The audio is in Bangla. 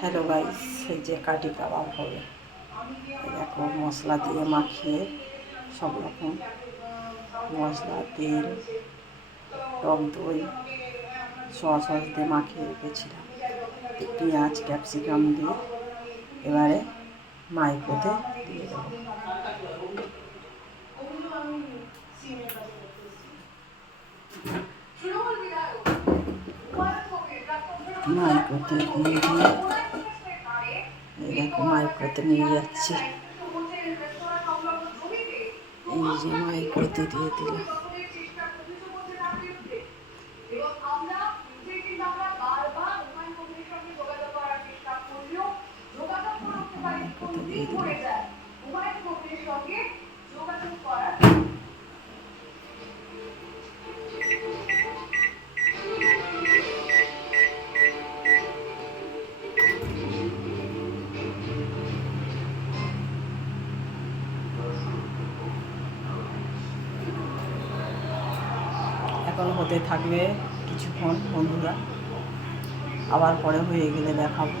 হ্যালো গাইস, এই যে কাটি কাবাব হবে। এই দেখো মশলা দিয়ে মাখিয়ে সব রকম মশলা, তেল, টক দই, সস দিয়ে মাখিয়ে রেখেছিলাম। পেঁয়াজ ক্যাপসিকাম দিয়ে এবারে মাইক্রোতে দিয়ে দেবো। মাইক্রোতে দিয়ে এই দেখো মাইক্রোতে নিয়ে যাচ্ছি। এই যে মাইক্রোতে দিয়ে দিলাম। মাইক্রোতে দিয়ে দিলাম। এখন হতে থাকবে কিছুক্ষণ বন্ধুরা, আবার পরে হয়ে গেলে দেখাবো।